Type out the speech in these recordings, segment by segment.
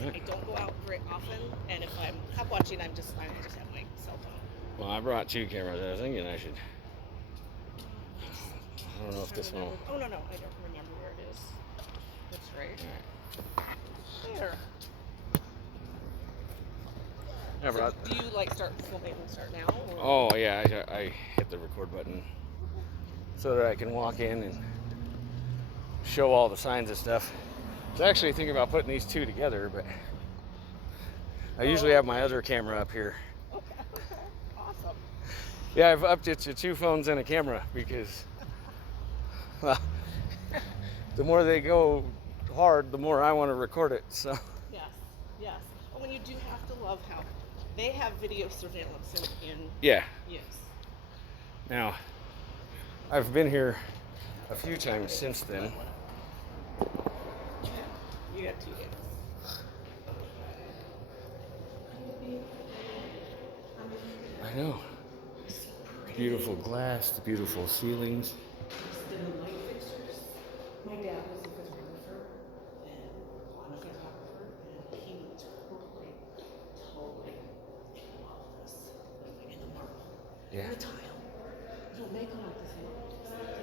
I don't go out very often, and if I'm cop watching, I just have my cell phone. Well, I brought 2 cameras. I was thinking I should. I don't know if this one. Oh no, I don't remember where it is. That's right. There. Yeah, So do you like start filming and start now? Or? Oh yeah, I hit the record button so that I can walk in and show all the signs and stuff. I was actually thinking about putting these 2 together, but I usually have my other camera up here. Okay, awesome. Yeah, I've upped it to 2 phones and a camera because, well, the more they go hard, the more I want to record it. So. Yes. But when you do have to love how they have video surveillance in Yeah. Yes. Now, I've been here a few times since then. You got 2 games. I know. Beautiful glass, the beautiful ceilings. My dad was a photographer and I'm a photographer, and he totally came off this in the marble. Yeah. And the tile. You don't make them like this anymore.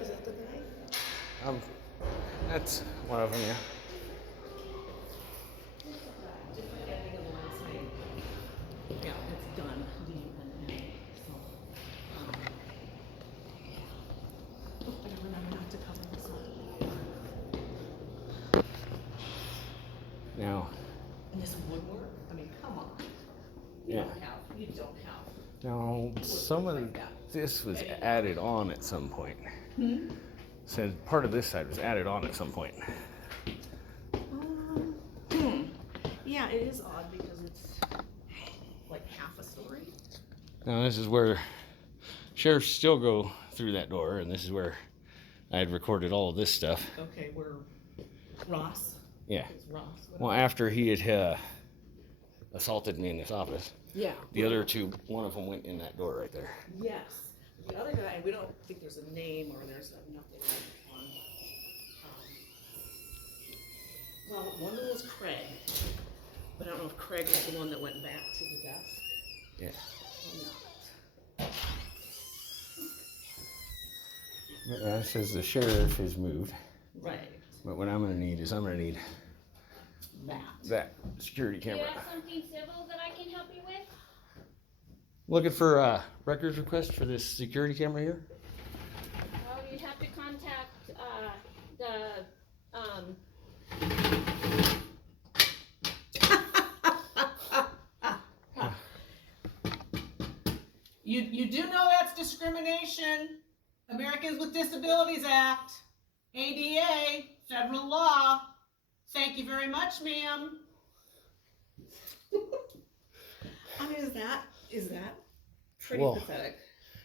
Is that the guy? That's one of them, yeah. Different ending of the last name. Yeah, it's done. D-U-N-N. So, I gotta remember not to cover this one. Now. And this woodwork, I mean, come on. You don't have. Now, some of this was added on at some point. So part of this side was added on at some point. Yeah, it is odd because it's like half a story. Now this is where sheriffs still go through that door, and this is where I had recorded all of this stuff. Okay, where Ross. Yeah. It's Ross. Well, after he had assaulted me in this office. Yeah. The other 2, one of them went in that door right there. Yes. The other guy, we don't think there's a name or there's nothing on. Well, one of them was Craig, but I don't know if Craig was the one that went back to the desk. Yeah. Or not. It says the sheriff has moved. Right. But what I'm going to need is that security Do you camera. have something civil that I can help you with? Looking for records request for this security camera here? Well, you'd have to contact the You do know that's discrimination. Americans with Disabilities Act, ADA, federal law. Thank you very much, ma'am. I mean, is that pretty pathetic?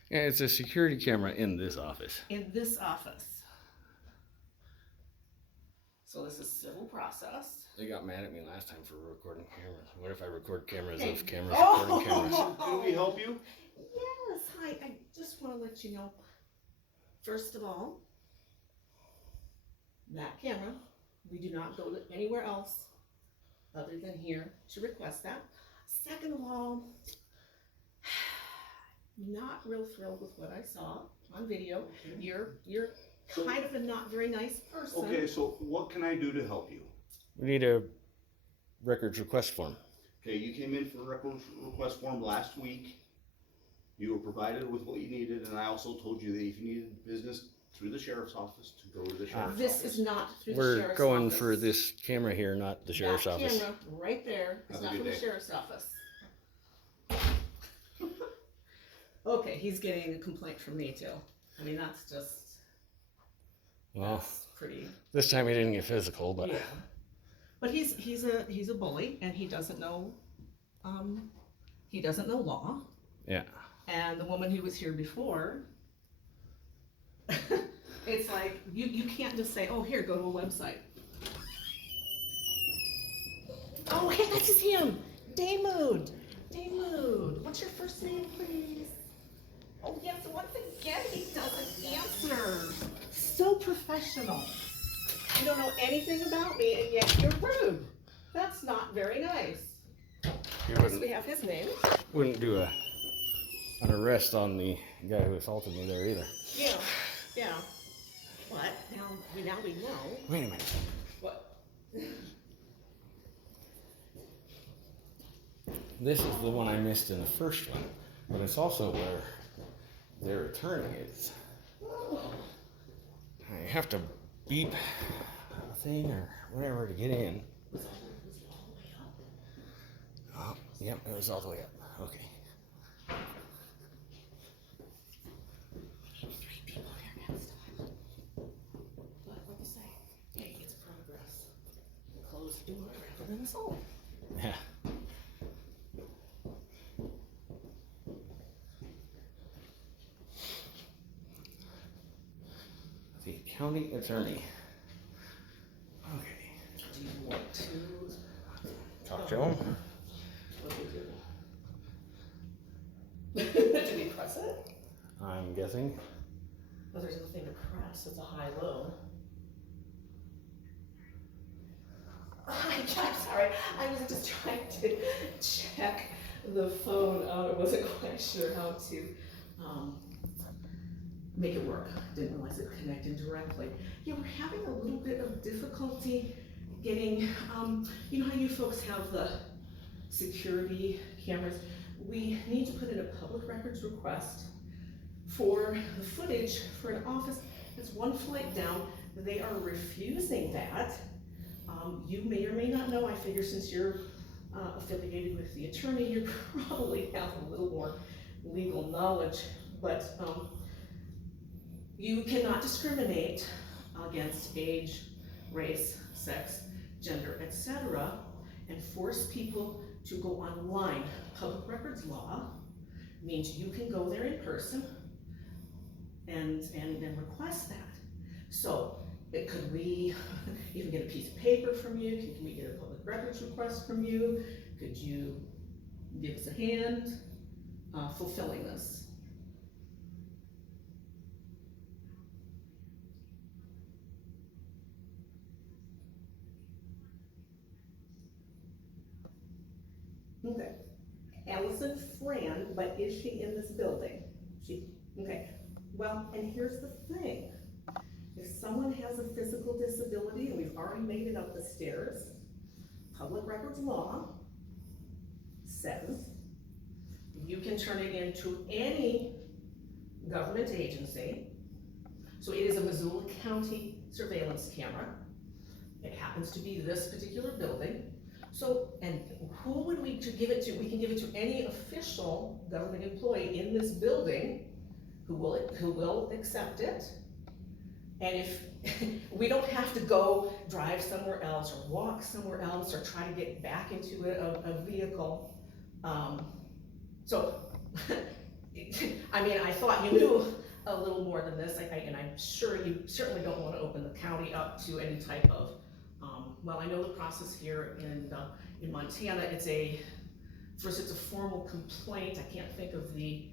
Yeah, it's a security camera in this office. In this office. So this is civil process. They got mad at me last time for recording cameras. What if I record cameras of cameras recording cameras? Can we help you? Yes, hi. I just want to let you know, first of all, that camera, we do not go to anywhere else other than here to request that. Second of all, not real thrilled with what I saw on video. You're kind of a not very nice person. Okay, so what can I do to help you? We need a records request form. Okay, you came in for a record request form last week. You were provided with what you needed, and I also told you that if you needed business through the sheriff's office, to go to the sheriff's This office. is not through the We're sheriff's going office. for this camera here, not the sheriff's That office. camera right there is Have a not good from the day. sheriff's office. Okay, he's getting a complaint from me too. I mean, that's just Well, pretty. this time he didn't get physical, but Yeah. But he's a bully, and he doesn't know law. yeah. And the woman who was here before, it's like you can't just say, oh, here, go to a website. Oh, hey, that's just him. Daymood. What's your first name, please? Oh, yes, once again, he doesn't answer. So professional. You don't know anything about me, and yet you're rude. That's not very nice. You At least we have his name. wouldn't do an arrest on the guy who assaulted me there either. Yeah, yeah. But now we know. Wait a minute. What? This is the one I missed in the first one, but it's also where their attorney is. I have to beep a thing or whatever to get in. Oh, yep, it was all the way up. Okay. Three people here next time. But what you say? Hey, it's progress. Close the door rather than assault. Yeah. The county attorney. Okay. Do you want to Talk to him. what do we do? Do we press it? I'm guessing. Oh, there's nothing to press. It's a high-low. I'm sorry. I was just trying to check the phone out. I wasn't quite sure how to make it work. Didn't realize it connected directly. Yeah, we're having a little bit of difficulty getting, you know how you folks have the security cameras? We need to put in a public records request for the footage for an office that's one flight down. They are refusing that. You may or may not know, I figure since you're affiliated with the attorney, you probably have a little more legal knowledge, but you cannot discriminate against age, race, sex, gender, etc., and force people to go online. Public records law means you can go there in person and request that. So, could we even get a piece of paper from you? Can we get a public records request from you? Could you give us a hand fulfilling this? Okay. Allison Fran, but is she in this building? Okay. Well, and here's the thing. If someone has a physical disability, and we've already made it up the stairs, public records law says you can turn it into any government agency. So it is a Missoula County surveillance camera. It happens to be this particular building. So, and who would we to give it to? We can give it to any official government employee in this building who will accept it. And if we don't have to go drive somewhere else or walk somewhere else or try to get back into a vehicle. So, I mean, I thought you knew a little more than this, and I'm sure you certainly don't want to open the county up to any type of, well, I know the process here in Montana, it's a formal complaint. I can't think of the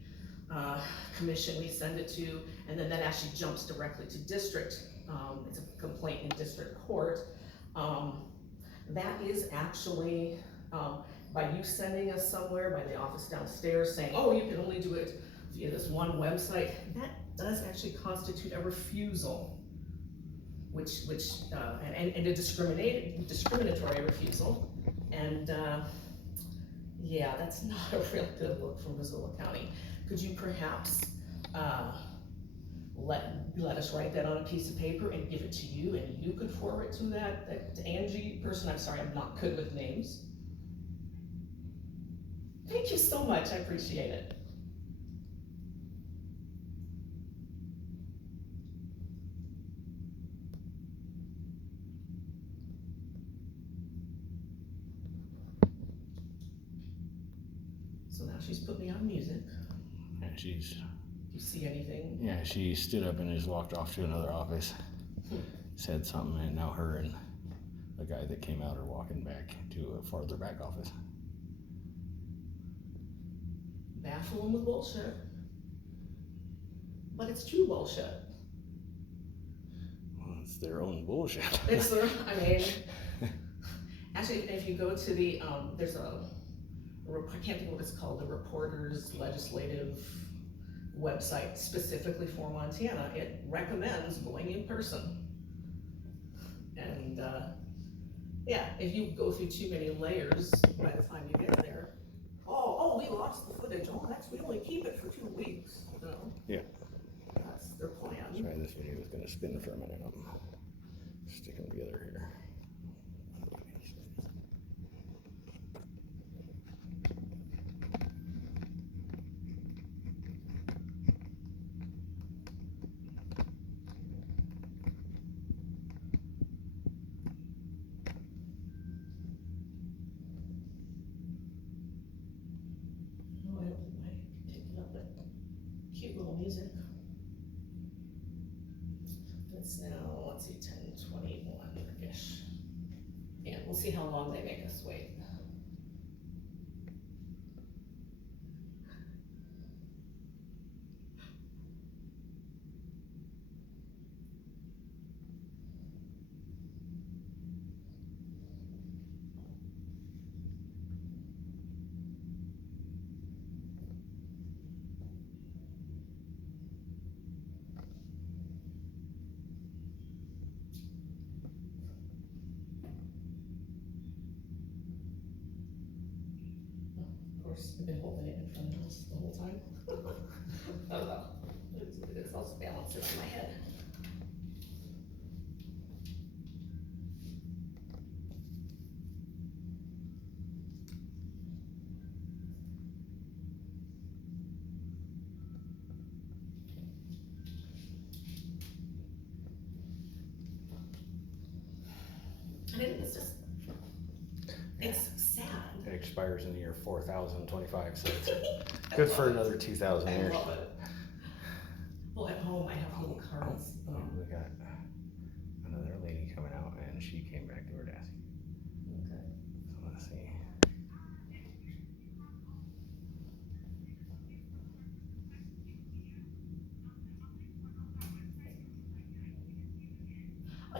commission we send it to, and then that actually jumps directly to district. It's a complaint in district court. That is actually, by you sending us somewhere, by the office downstairs saying, oh, you can only do it via this one website, that does actually constitute a refusal, and a discriminatory refusal. And yeah, that's not a real good look for Missoula County. Could you perhaps let us write that on a piece of paper and give it to you, and you could forward it to Angie person? I'm sorry, I'm not good with names. Thank you so much, I appreciate it. So now she's put me on music. Yeah, she's. Do you see anything? Yeah, she stood up and just walked off to another office, said something, and now her and the guy that came out are walking back to a farther back office. Baffle them with bullshit. But it's true bullshit. Well, it's their own bullshit. It's their, I mean, Actually, if you go to the, there's I can't think of what it's called, the Reporters Legislative website specifically for Montana, it recommends going in person. And, yeah, if you go through too many layers by the time you get there, we lost the footage, we only keep it for 2 weeks, you know? Yeah. That's their plan. Sorry, this video is gonna spin for a minute. I'm sticking them together here. Oh, I picked it up, but cute little music. It's now, let's see, 10:21-ish. And we'll see how long they make us wait. Of course, I've been holding it in front of us the whole time. Oh well, it's also balanced in my head. And it's just, it's sad. It expires in the year 4025, so it's good for another 2,000 I years. love it. Well, at home I have little cards. We got another lady coming out, and she came back to her desk. Okay. So let's see.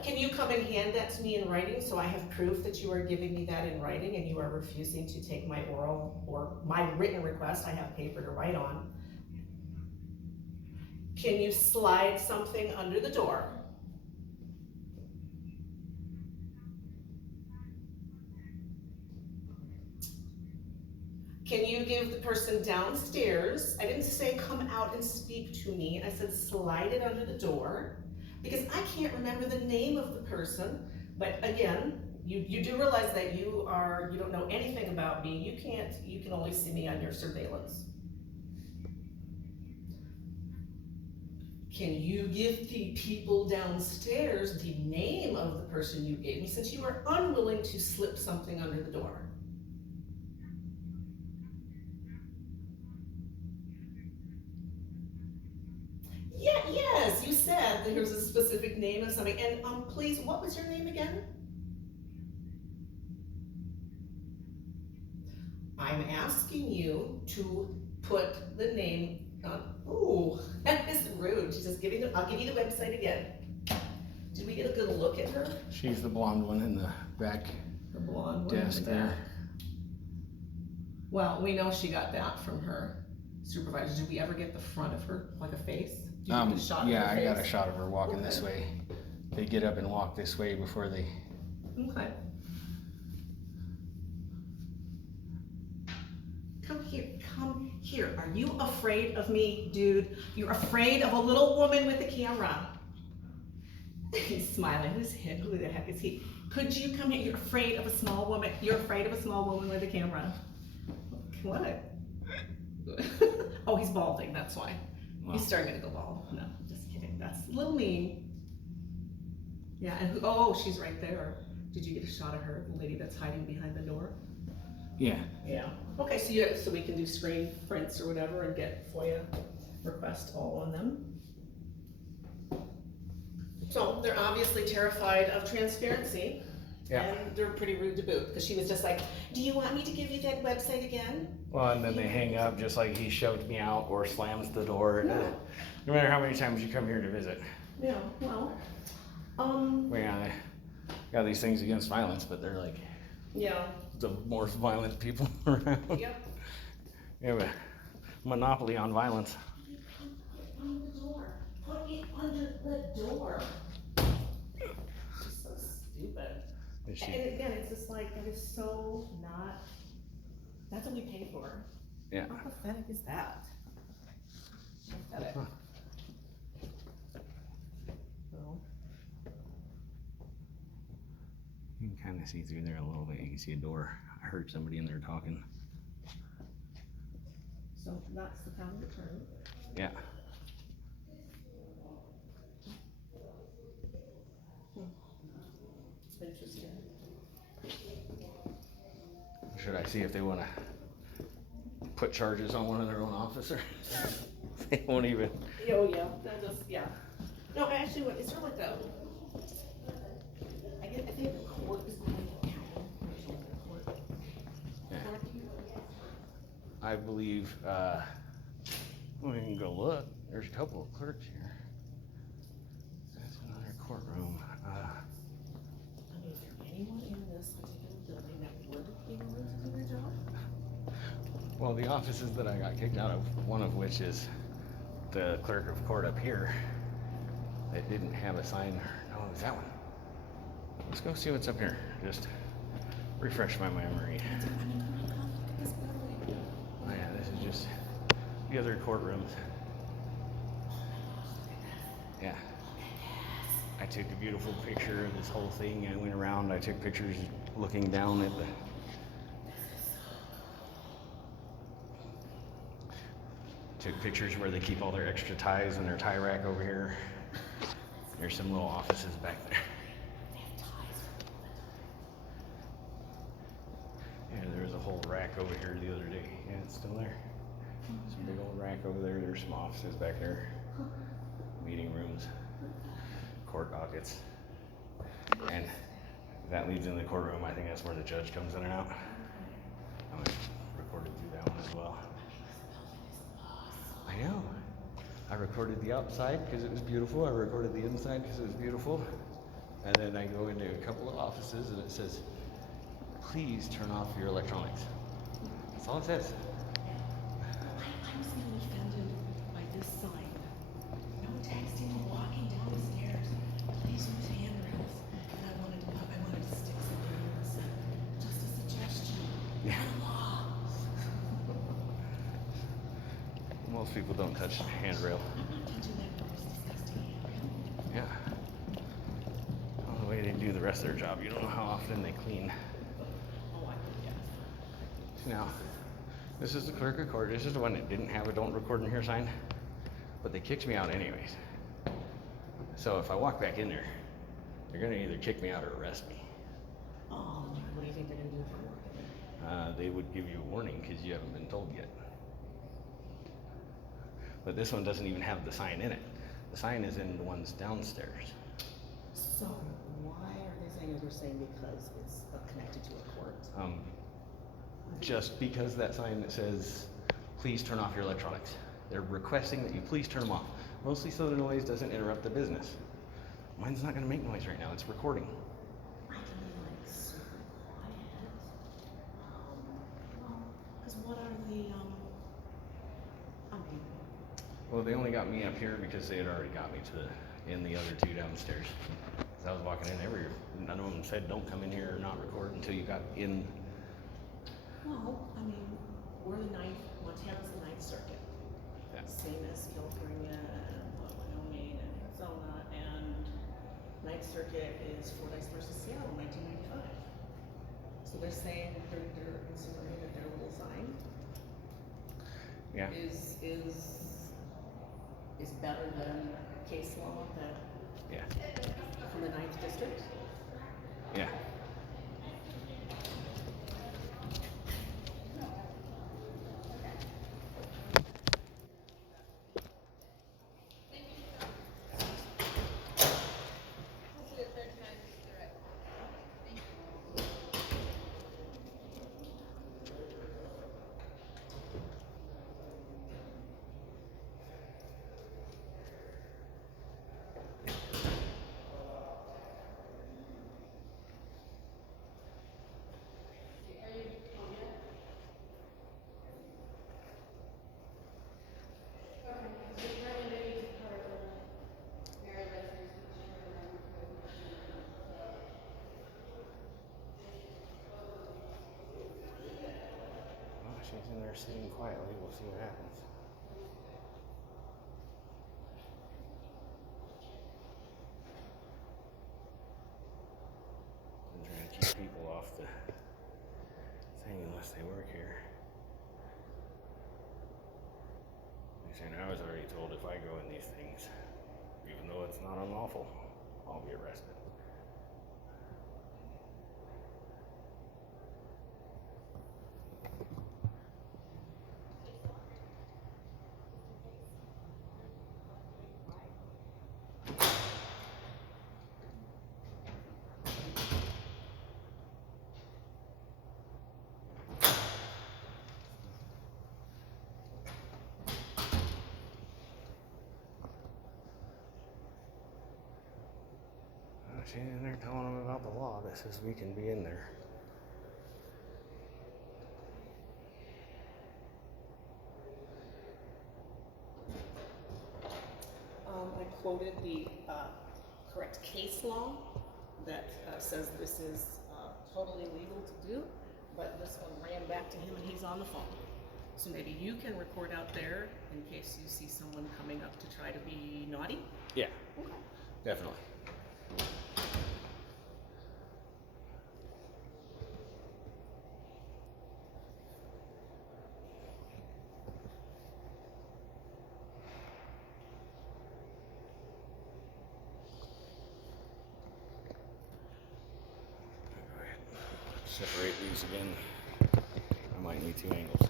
Can you come and hand that to me in writing, so I have proof that you are giving me that in writing and you are refusing to take my oral or my written request? I have paper to write on. Can you slide something under the door? Can you give the person downstairs? I didn't say come out and speak to me. I said slide it under the door. Because I can't remember the name of the person, but again, you do realize that you don't know anything about me. You can only see me on your surveillance. Can you give the people downstairs the name of the person you gave me, since you are unwilling to slip something under the door? Yes, you said that there's a specific name of something, and please, what was your name again? I'm asking you to put the name on. Ooh, that is rude. She's just giving. I'll give you the website again. Did we get a good look at her? She's the blonde one in the back The blonde one in desk the there. back. Well, we know she got that from her supervisor. Did we ever get the front of her, like a face? Did you get a shot of Yeah, her I got a face? shot of her walking this way. They get up and walk this way before they. Okay. Come here, come here. Are you afraid of me, dude? You're afraid of a little woman with a camera. He's smiling. Who's him? Who the heck is he? Could you come here? You're afraid of a small woman. You're afraid of a small woman with a camera. What? Oh, he's balding, that's why. Wow. He's starting to go bald. No, just kidding. That's a little mean. Yeah, and oh, she's right there. Did you get a shot of her, the lady that's hiding behind the door? Yeah. Yeah. Okay, so we can do screen prints or whatever and get FOIA request all on them. So they're obviously terrified of transparency. Yeah. And they're pretty rude to boot, because she was just like, do you want me to give you that website again? Well, and then they hang up just like he shoved me out or slams the door. Yeah. No matter how many times you come here to visit. Yeah, well, We got these things against violence, but they're like, Yeah, the more violent people around. yep. We have a monopoly on violence. On the door, put it under the door. It's so stupid. Is she- And again, it's just like, that is so not, that's what we pay for. Yeah. How pathetic is that? Pathetic. Huh. So, You can kind of see through there a little bit. You can see a door. I heard somebody in there talking. so that's the pound return. Yeah. Interesting. Should I see if they want to put charges on one of their own officers? They won't even. Oh, yeah, they'll just, yeah. No, actually, what, is there like a, I think the court is going to court. Yeah. I believe, we can go look. There's a couple of clerks here. That's another courtroom. I mean, is there anyone in this particular building that would be willing to do their job? Well, the offices that I got kicked out of, one of which is the clerk of court up here, that didn't have a sign. No, it was that one. Let's go see what's up here. Just refresh my memory. Oh yeah, this is just the other courtrooms. Yeah. I took a beautiful picture of this whole thing. I went around, I took pictures looking down at the took pictures where they keep all their extra ties in their tie rack over here. There's some little offices back there. Yeah, there was a whole rack over here the other day. Yeah, it's still there. Some big old rack over there. There's some offices back there. Meeting rooms, court dockets. And that leads into the courtroom. I think that's where the judge comes in and out. I recorded through that one as well. I know. I recorded the outside because it was beautiful. I recorded the inside because it was beautiful. And then I go into a couple of offices and it says, please turn off your electronics. That's all it says. I'm still offended by this sign. No texting or walking down the stairs. Please use handrails. And I wanted to stick something in this. Just a suggestion. Yeah. Not a law. Most people don't touch the handrail. I'm not touching that gross, disgusting handrail. Yeah. Well, the way they do the rest of their job, you don't know how often they clean. Oh, I guess. Now, this is the clerk of court. This is the one that didn't have a don't record in here sign, but they kicked me out anyways. So if I walk back in there, they're gonna either kick me out or arrest me. What do you think they're gonna do for work? They would give you a warning because you haven't been told yet. But this one doesn't even have the sign in it. The sign is in the ones downstairs. So, why are they saying what they're saying because it's connected to a court? Just because that sign that says, please turn off your electronics. They're requesting that you please turn them off. Mostly so the noise doesn't interrupt the business. Mine's not gonna make noise right now, it's recording. I can be like super quiet. Cause what are the, I mean, Well, they only got me up here because they had already got me in the other two downstairs. As I was walking in, none of them said don't come in here or not record until you got in. well, I mean, we're the Montana's the Ninth Circuit. Yeah. Same as California and Wyoming and Arizona, and Ninth Circuit is Fordyce versus Seattle, 1995. So they're saying that they're insinuating that their rule sign Yeah. is better than case law that Yeah. from the Ninth District. Yeah. in there sitting quietly. We'll see what happens. I'm trying to keep people off the thing unless they work here. And I was already told if I go in these things, even though it's not unlawful, I'll be arrested. See, and they're telling them about the law that says we can be in there. I quoted the correct case law that says this is totally legal to do, but this one ran back to him and he's on the phone. So maybe you can record out there in case you see someone coming up to try to be naughty. Yeah, Okay. definitely. Separate these again. I might need 2 angles.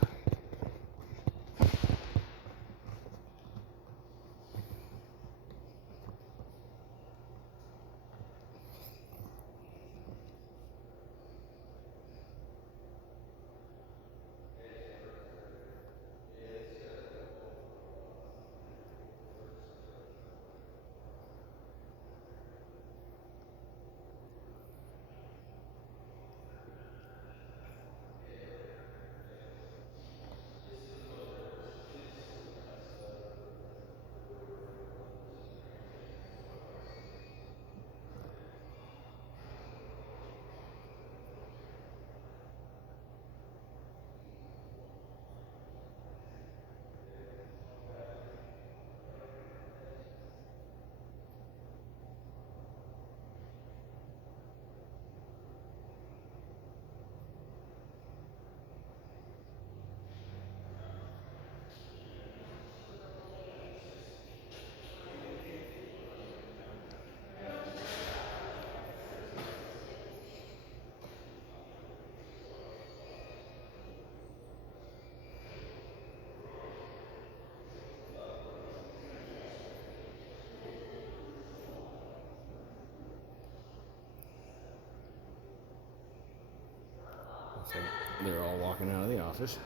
So they're all walking out of the office.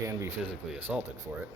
You can be physically assaulted for it.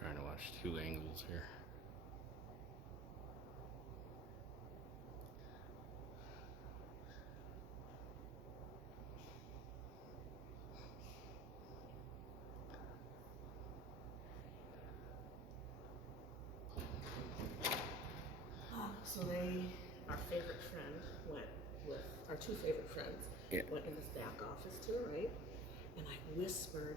Trying to watch 2 angles here. So our favorite friend, went with our two favorite friends. Yeah. Went in this back office too, right? And I whispered,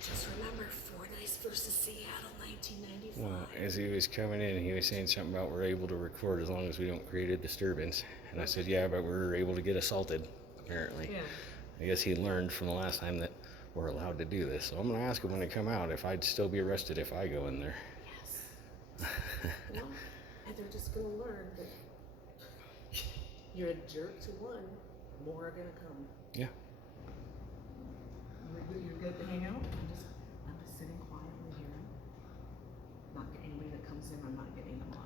just remember Fordyce versus Seattle, 1995. Well, as he was coming in, he was saying something about we're able to record as long as we don't create a disturbance. And I said, yeah, but we're able to get assaulted, apparently. Yeah. I guess he learned from the last time that we're allowed to do this. So I'm going to ask him when they come out if I'd still be arrested if I go in there. Yes. Well, and they're just gonna learn that you're a jerk to one, more are gonna come. Yeah. You're good to hang out? I'm just sitting quietly here. Not anybody that comes in, I'm not getting them on.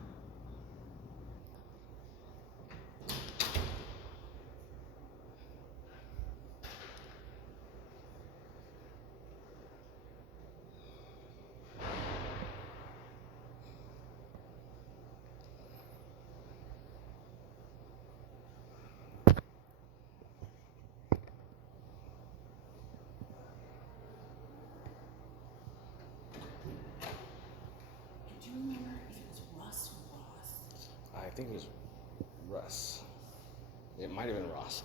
Do you remember if it was Russ or Ross? I think it was Russ. It might have been Ross.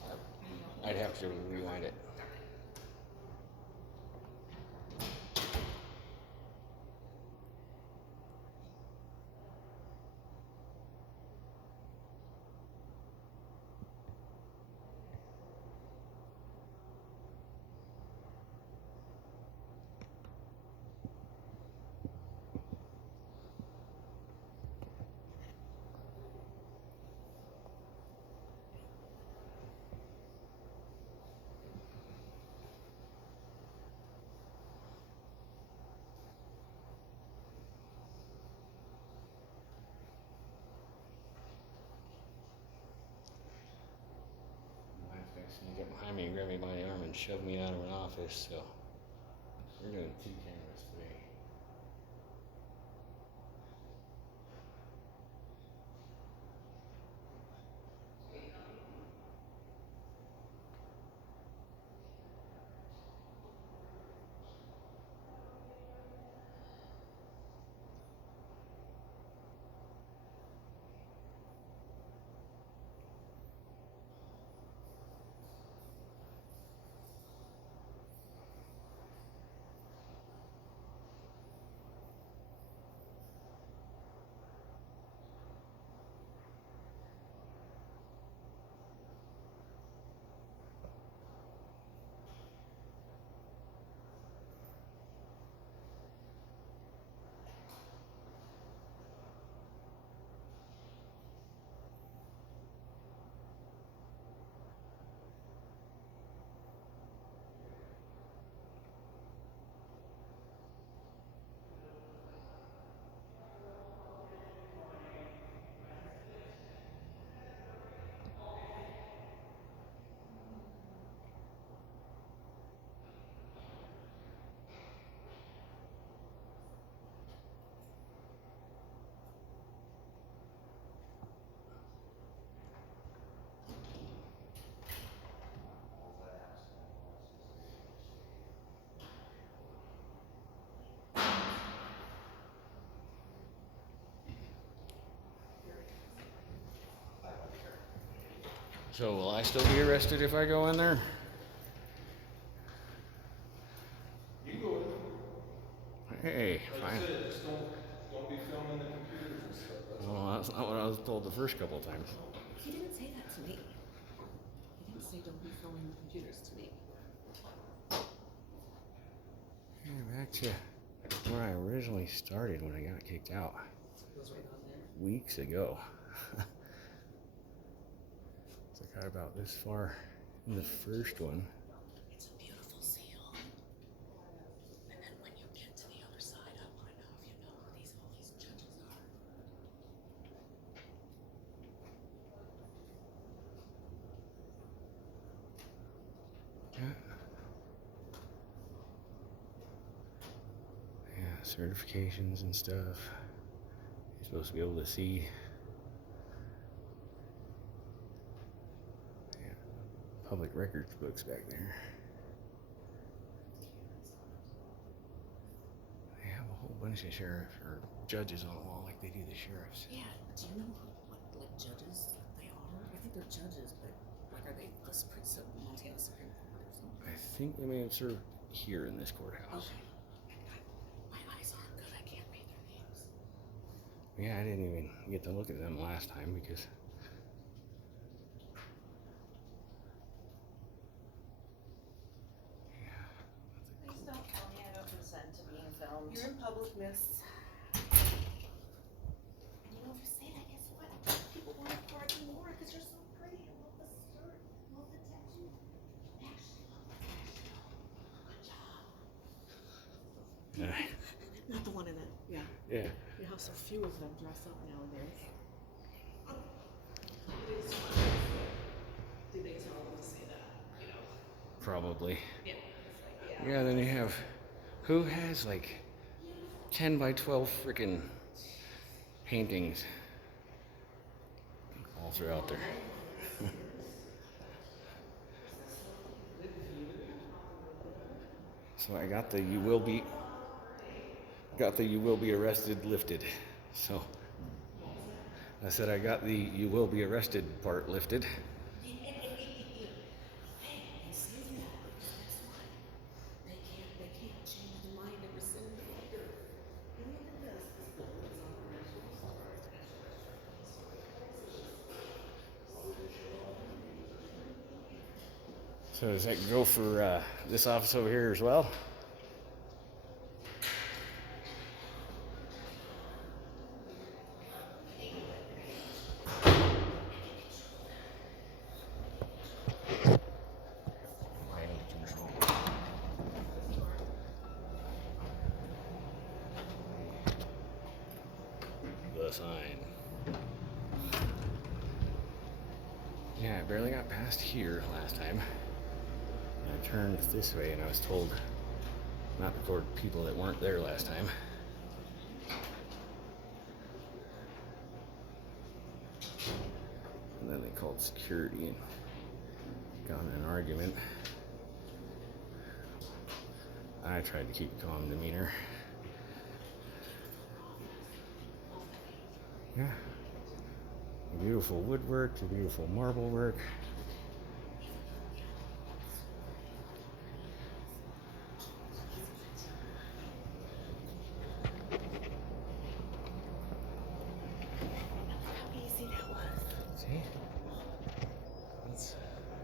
I'd have to rewind it. You get behind me and grab me by the arm and shove me out of an office, so we're doing 2 cameras today. So will I still be arrested if I go in there? You go in. Hey, Like fine. I said, just don't be filming the computers and stuff. That's all. Well, that's not what I was told the first couple of times. He didn't say that to me. He didn't say don't be filming the computers to me. Yeah, back to where I originally started when I got kicked out It was right on there. weeks ago. So I got about this far in the first one. It's a beautiful seal. And then when you get to the other side, I want to know if you know who all these judges are. Yeah, certifications and stuff. You're supposed to be able to see. Yeah, public records books back there. They have a whole bunch of sheriff or judges on the wall like they do the sheriffs. Yeah, do you know what like judges they are? I think they're judges, but like Montana Supreme Court or something. I think they may have served here in this courthouse. My eyes aren't good. I can't read their names. Yeah, I didn't even get to look at them last time because. Please don't tell me I don't consent to being filmed. You're in public, miss. And you know, if you say that, guess what? People want to part you more because you're so pretty. I love the skirt. I love the tattoo. Actually, love the tattoo. Good job. Not the one in it. Yeah. Yeah. You have so few of them dress up nowadays. Did they tell them to say that? You know? Probably. Yeah. Yeah, then you have who has like 10 by 12 freaking paintings all throughout there. So I got the you will be arrested lifted. So I said I got the you will be arrested part lifted. They can't change their mind and rescind the order. And look at this. This building's operational. So does that go for this office over here as well? The sign. Yeah, I barely got past here last time. I turned this way and I was told not to record people that weren't there last time. And then they called security and got in an argument. I tried to keep a calm demeanor. Yeah. The beautiful woodwork, the beautiful marble work. How easy that was. See?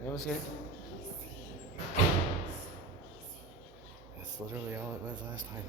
That was it. That's literally all it was last time.